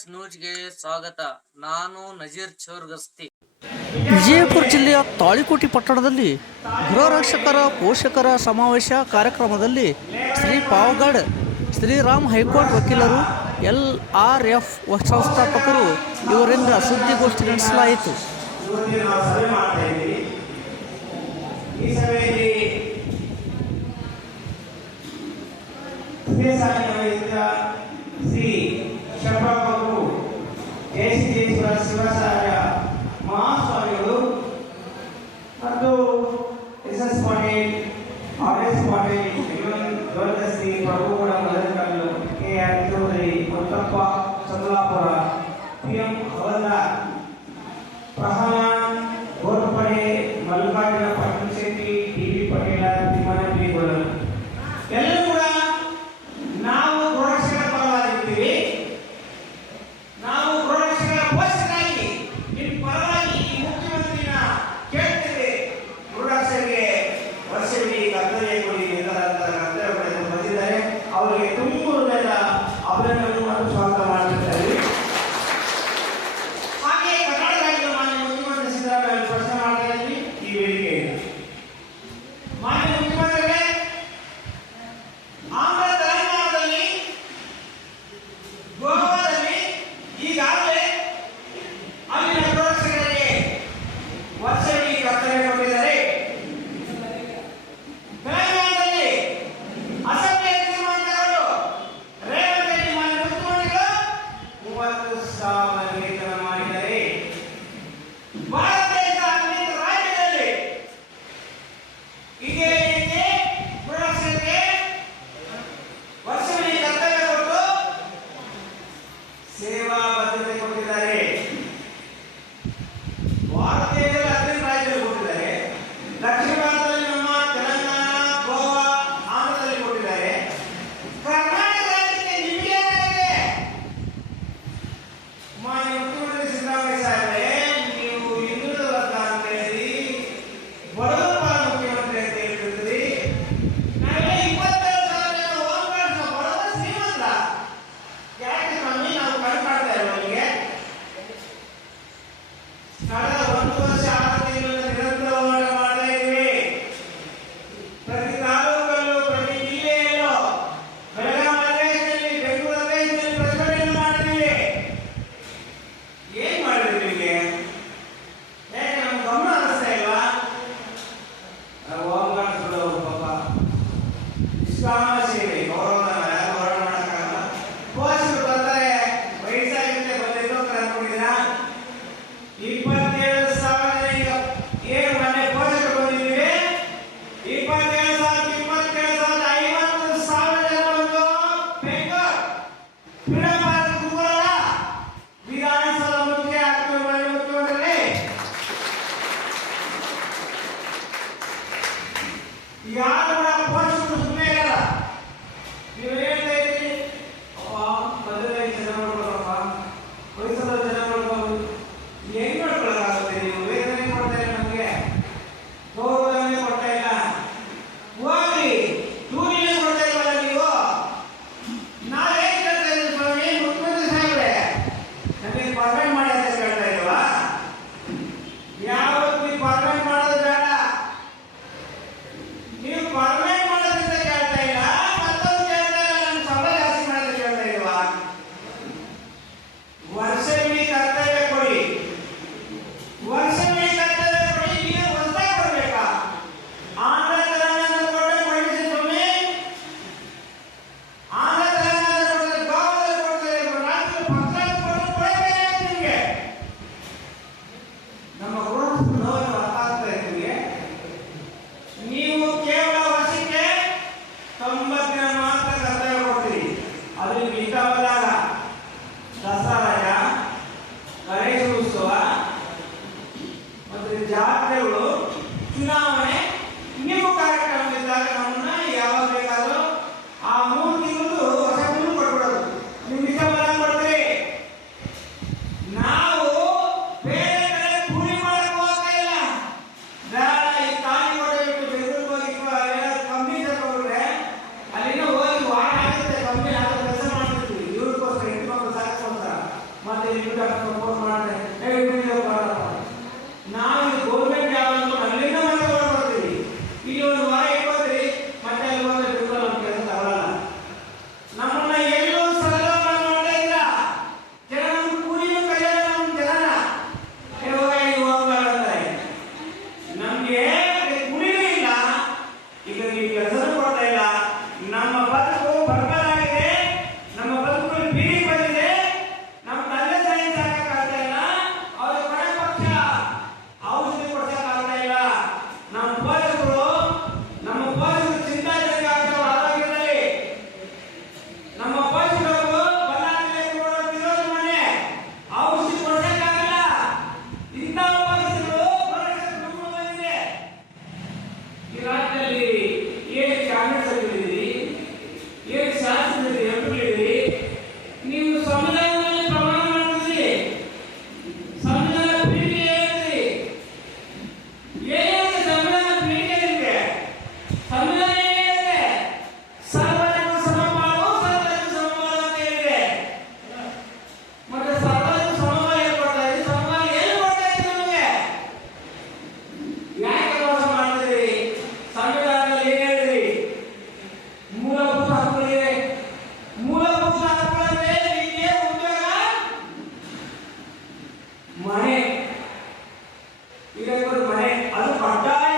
S ನ್ಯೂಸ್ಗೆ ಸ್ವಾಗತ. ನಾನು ನಜೀರ್ ಚೋರ್ಗಸ್ತಿ. ವಿಜಯಪುರ ಜಿಲ್ಲೆಯ ತಾಳಿಕೋಟಿ ಪಟ್ಟಣದಲ್ಲಿ ಗೃಹ ರಕ್ಷಕರ ಪೋಷಕರ ಸಮಾವೇಶ ಕಾರ್ಯಕ್ರಮದಲ್ಲಿ ಶ್ರೀ ಪಾವಗಡ್ ಶ್ರೀರಾಮ್ ಹೈಕೋರ್ಟ್ ವಕೀಲರು ಎಲ್ ಆರ್ ಎಫ್ ಸಂಸ್ಥಾಪಕರು ಇವರಿಂದ ಸುದ್ದಿಗೋಷ್ಠಿ ನಡೆಸಲಾಯಿತು. ಈ 이게 ಮನೆ ಅದು ಪಡ್ಡಾಯ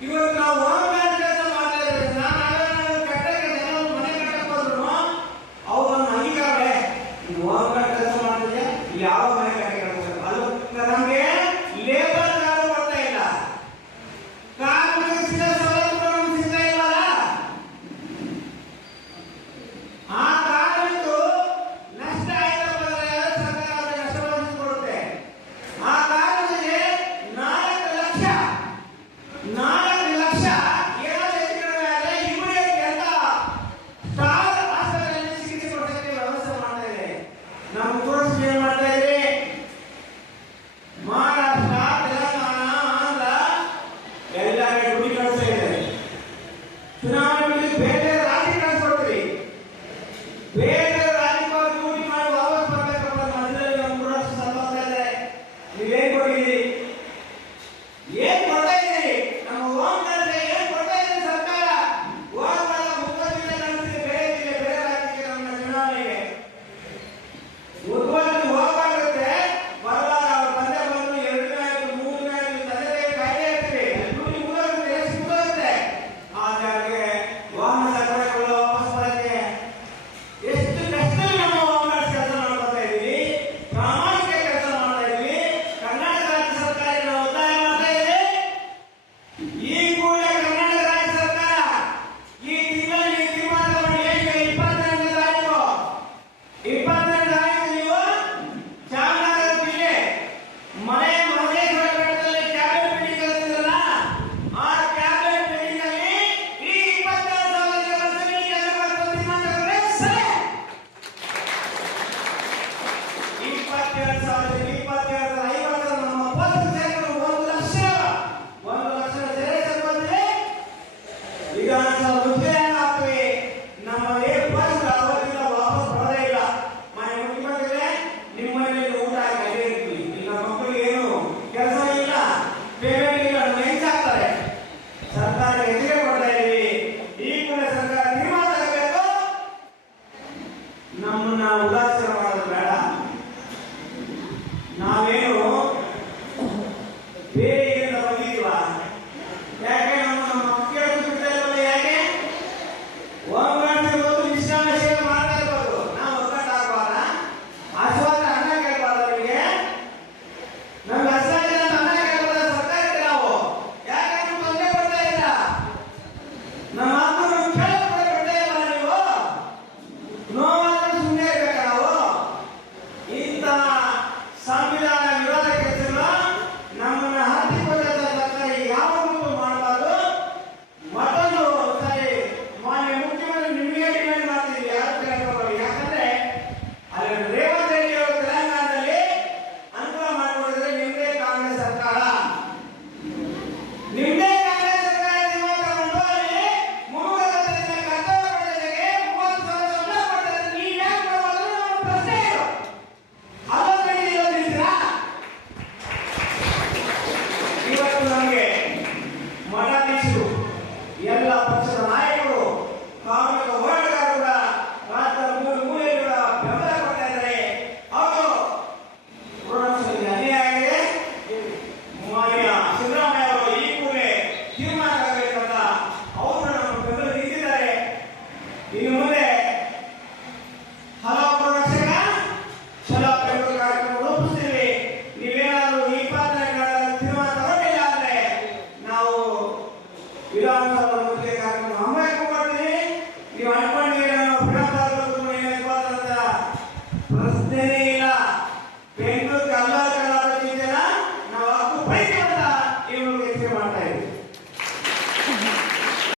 이거는